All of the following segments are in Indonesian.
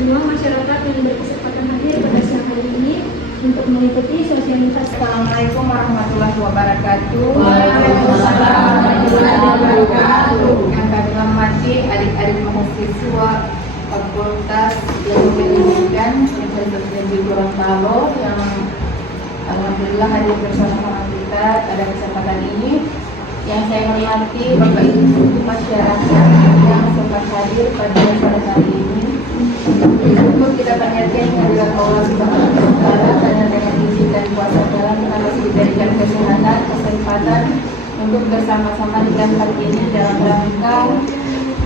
semua masyarakat yang berkesempatan hadir pada siang hari ini untuk mengikuti sosialisasi. Assalamualaikum warahmatullahi wabarakatuh. Waalaikumsalam warahmatullahi wabarakatuh. Yang kami hormati adik-adik mahasiswa Fakultas Ilmu Pendidikan Universitas Negeri Gorontalo yang alhamdulillah hadir bersama kita pada kesempatan ini. Yang saya hormati Bapak Ibu masyarakat yang sempat hadir pada hari ini. Untuk kita panjatkan kehadiran Allah Subhanahu wa Ta'ala karena dengan izin dan kuasa Tuhan kita masih diberikan kesehatan, kesempatan untuk bersama-sama dengan hari ini dalam rangka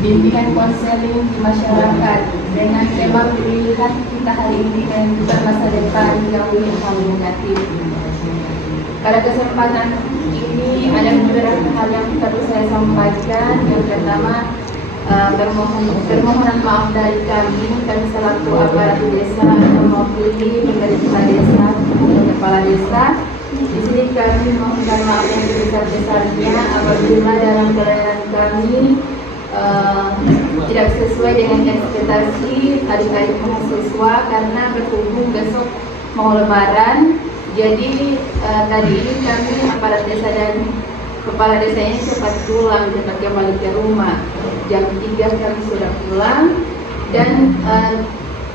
bimbingan konseling di masyarakat dengan tema pilihan kita hari ini dan juga masa depan yang negatif. Pada kesempatan ini ada beberapa hal yang perlu saya sampaikan. Yang pertama, permohonan maaf dari kami selaku aparat desa yang mewakili dari kepala desa. Di sini kami mohonkan maaf yang sebesar-besarnya apabila dalam pelayanan kami tidak sesuai dengan ekspektasi adik-adik mahasiswa karena berhubung besok mau lebaran. Jadi tadi ini kami aparat desa dan kepala desa ini cepat pulang, cepat kembali ke rumah. Jam 3 kami sudah pulang dan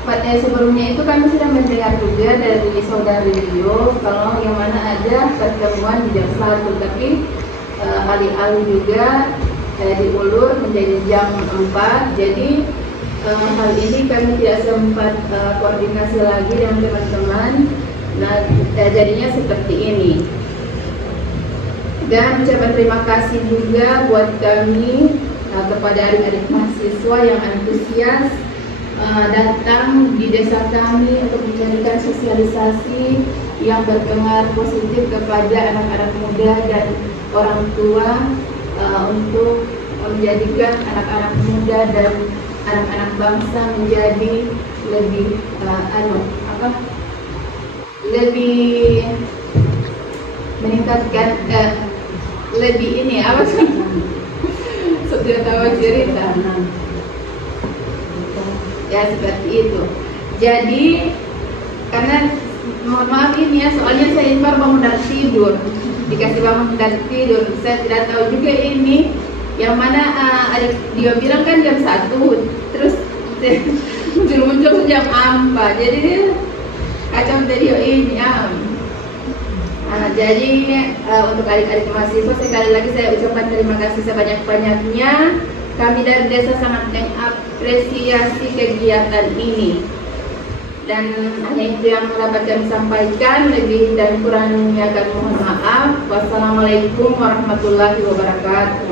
pada sebelumnya itu kami sudah mendengar juga dari saudara Rio kalau yang mana ada pertemuan di jam 1, tapi alih-alih juga diulur menjadi jam 4. Jadi hal ini kami tidak sempat koordinasi lagi dengan teman-teman. Nah, jadinya seperti ini. Dan ucapan terima kasih juga buat kami kepada adik-adik mahasiswa yang antusias datang di desa kami untuk menjadikan sosialisasi yang berpengaruh positif kepada anak-anak muda dan orang tua untuk menjadikan anak-anak muda dan anak-anak bangsa menjadi lebih lebih meningkatkan lebih ini apa sih? Sudah tahu cerita. Ya seperti itu. Jadi karena mohon maaf ini ya, soalnya saya baru bangun dari tidur, dikasih bangun dari tidur. Saya tidak tahu juga ini yang mana adik dia bilang kan jam 1, terus muncul jam 4. Jadi dia kacau video ini ya. Jadi untuk adik-adik mahasiswa sekali lagi saya ucapkan terima kasih sebanyak-banyaknya. Kami dari desa sangat mengapresiasi kegiatan ini. Dan hanya itu yang dapat kami sampaikan. Lebih dan kurangnya kami mohon maaf. Wassalamualaikum warahmatullahi wabarakatuh.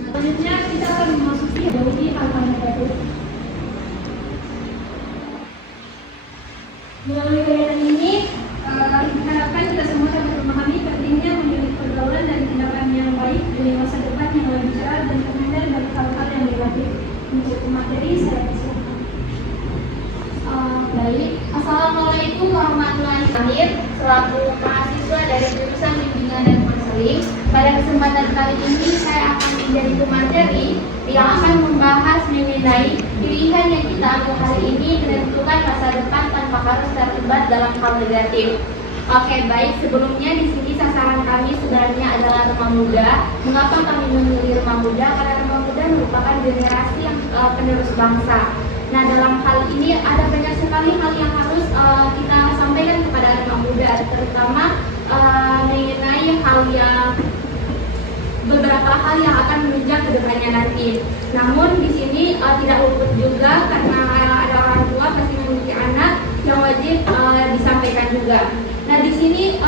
Selanjutnya kita akan memasuki dari hal-hal negatif. Melalui kegiatan ini, diharapkan kita semua dapat memahami pentingnya memiliki pergaulan dan tindakan yang baik demi masa depan yang lebih cerah dan terhindar dari hal-hal yang negatif. Untuk materi saya persilakan. Baik, Assalamualaikum warahmatullahi wabarakatuh. Selaku mahasiswa dari jurusan bimbingan dan konseling, pada kesempatan kali ini saya akan menjadi pemateri yang akan membahas mengenai pilihan yang kita ambil hari ini menentukan masa depan tanpa harus terlibat dalam hal negatif. Oke, baik. Sebelumnya di sini sasaran kami sebenarnya adalah remaja muda. Mengapa kami memilih remaja muda? Karena remaja muda merupakan generasi yang penerus bangsa. Nah, dalam hal ini ada banyak sekali hal yang harus kita sampaikan kepada remaja muda, terutama mengenai hal yang beberapa hal yang akan menunjang ke depannya nanti. Namun di sini tidak luput juga karena ada orang tua pasti memiliki anak yang wajib disampaikan juga. Nah, di sini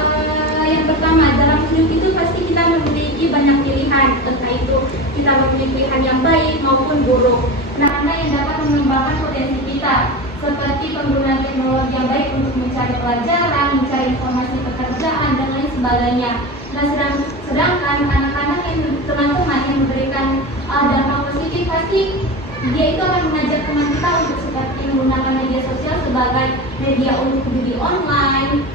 yang pertama, dalam hidup itu pasti kita memiliki banyak pilihan, entah itu kita memiliki pilihan yang baik maupun buruk. Nah, karena yang dapat mengembangkan potensi kita, seperti penggunaan teknologi yang baik untuk mencari pelajaran, mencari informasi pekerjaan, dan lain sebagainya. Nah, sedangkan anak-anak yang teman-teman yang memberikan dampak positif, pasti dia itu akan mengajak teman kita untuk seperti menggunakan media sosial sebagai media untuk judi online,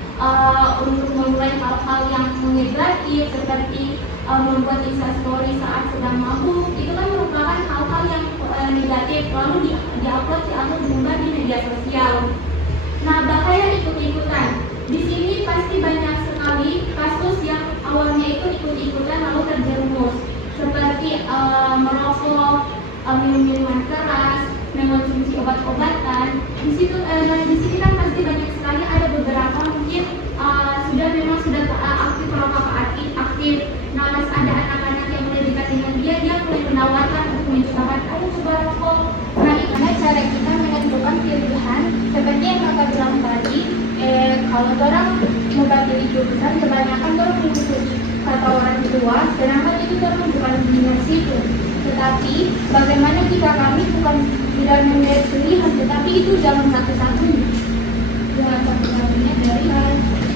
untuk memulai hal-hal yang negatif seperti membuat instastory saat sedang mabuk, itu kan merupakan hal-hal yang negatif, lalu diupload diunggah di media sosial. Nah, bahaya ikut-ikutan. Di sini pasti banyak sekali kasus yang awalnya itu ikut-ikutan lalu terjerumus, seperti merokok, minum minuman keras, mengonsumsi obat-obatan. Di sini kan pasti banyak sekali ada beberapa mungkin sudah aktif merokok aktif. Nah, pas ada anak-anak yang mulai dekat dengan dia mulai menawarkan untuk mencoba, ayo coba rokok. Nah, itu cara kita menentukan pilihan. Seperti yang kakak bilang tadi, kalau orang coba pilih jurusan, kebanyakan orang mengikuti kata orang tua, sedangkan itu orang bukan minat situ. Tetapi bagaimana jika kami bukan tidak memilih pilihan, tetapi itu jalan satu-satunya. Jalan satu-satunya dari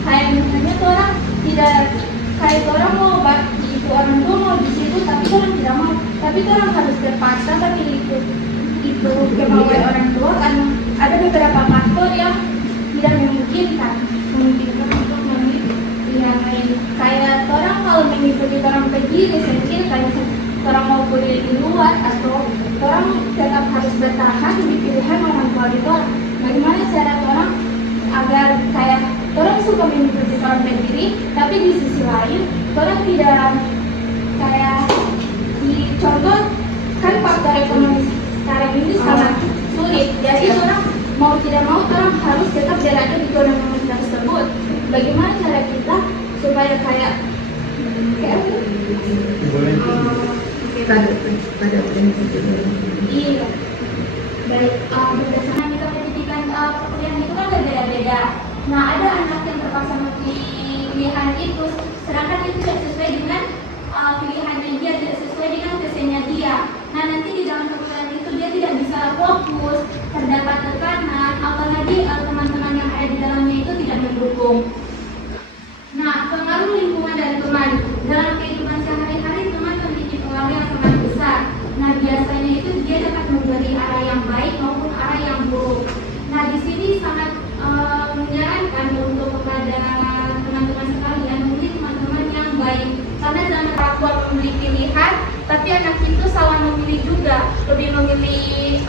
kayak misalnya orang tidak kayak orang mau itu orang tua mau di situ, tapi orang tidak mau. Tapi orang harus terpaksa tapi itu kemauan orang tua karena ada beberapa faktor yang tidak memungkinkan untuk memilih pilihan lain. Kayak orang kalau mengikuti orang pergi misalnya kayak orang mau kuliah di luar atau orang tetap harus bertahan di pilihan orang tua itu. Bagaimana cara orang agar kayak orang suka mengikuti orang sendiri, tapi di sisi lain orang tidak kayak di contoh kan faktor ekonomi sekarang ini sangat sulit. Jadi orang mau tidak mau orang harus tetap berada di ekonomi tersebut. Bagaimana cara kita supaya kayak pada prinsip iya baik berdasarkan kita pendidikan perkuliahan itu kan berbeda-beda. Nah, ada anak yang terpaksa memilih pilihan itu, sedangkan itu tidak sesuai dengan pilihannya dia, tidak sesuai dengan passionnya dia. Nah, nanti di dalam perkuliahan itu dia tidak bisa fokus, terdapat tekanan, apalagi teman-teman yang ada di dalamnya itu tidak mendukung. Nah, pengaruh lingkungan dan teman dalam kehidupan sehari-hari, teman memiliki pengaruh yang sangat besar. Nah, biasanya itu dia dapat memberi arah yang baik maupun arah yang buruk. Nah, di sini sangat menyarankan untuk kepada teman-teman sekalian memilih teman-teman yang baik, karena zaman orang memilih pilihan, tapi anak itu salah memilih juga, lebih memilih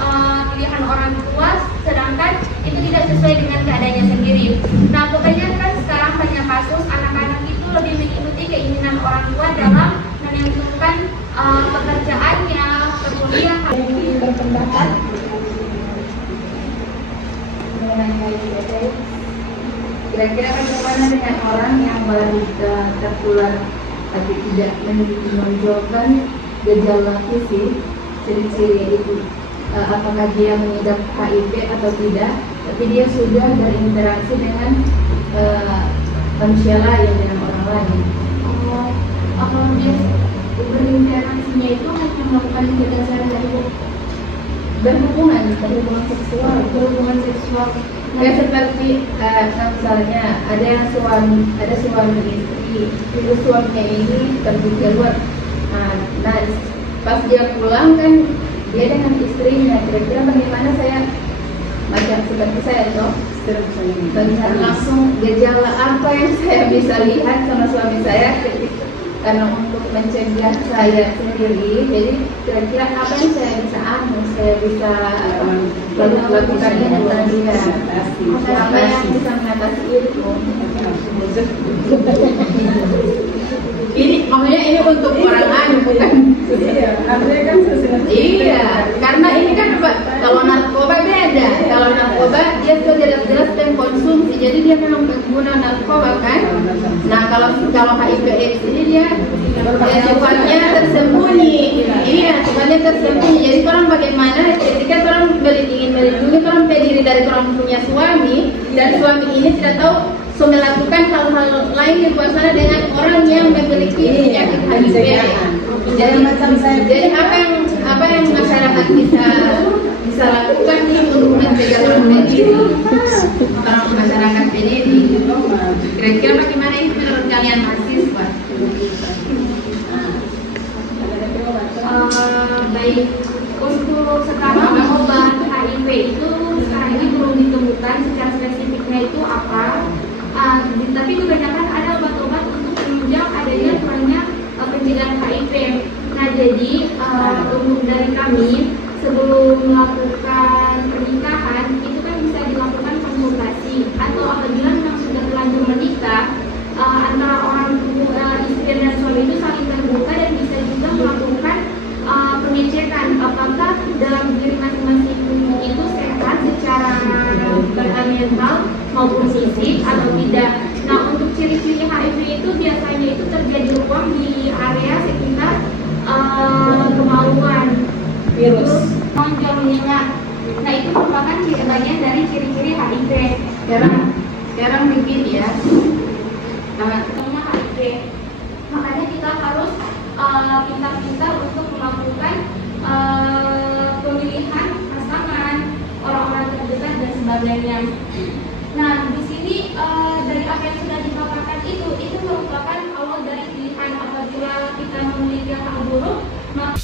pilihan orang tua, sedangkan itu tidak sesuai dengan keadaannya sendiri. Nah, kebanyakan sekarang banyak kasus anak-anak itu lebih mengikuti keinginan orang tua dalam menentukan pekerjaannya, perkuliahan. berpendapat mengenai hal ini. Kira-kira bagaimana dengan orang yang baru tertular tapi tidak menunjukkan gejala fisik, ciri-ciri itu, apakah dia mengidap HIV atau tidak, tapi dia sudah berinteraksi dengan manusia lain, dengan orang lain. Kalau dia berinteraksinya itu hanya melakukan kegiatan sehari-hari, berhubungan seksual. Kayak seperti misalnya ada suami istri, itu suaminya ini pergi keluar. Nah, pas dia pulang kan dia dengan istrinya, kira-kira bagaimana saya macam seperti saya toh dan langsung gejala apa yang saya bisa lihat sama suami saya karena untuk mencegah saya sendiri, jadi kira-kira apa yang saya bisa lakukan itu apa yang bisa mengatasi itu. Ini maksudnya ini untuk orang bukan? Iya, karena ini kan kalau narkoba beda. Kalau narkoba dia sudah jelas-jelas pengkonsumsi, jadi dia memang pengguna narkoba kan. Nah, kalau HIV/AIDS ini dia sifatnya tersembunyi. Iya, sifatnya tersembunyi. Jadi orang bagaimana ketika orang ingin melindungi orang diri dari orang punya suami, dan suami ini tidak tahu melakukan hal-hal lain di luar sana dengan orang yang memiliki penyakit HIV. Jadi apa yang masyarakat bisa lakukan ini untuk mencegah orang masyarakat ini? Kira-kira bagaimana itu menurut kalian mahasiswa? Baik, untuk sekarang obat HIV itu sekarang ini belum ditemukan secara spesifiknya itu apa. Tapi kebanyakan ada obat-obat untuk menunjang adanya kurangnya penjagaan virus. Menjauhinya. Nah, itu merupakan bagian dari ciri-ciri HIV. Sekarang begini ya. Namanya HIV. Makanya kita harus pintar-pintar untuk melakukan pemilihan pasangan, orang-orang terdekat dan sebagainya. Nah, di sini dari apa yang sudah dipaparkan itu merupakan awal dari pilihan. Apabila kita memiliki hal buruk, maka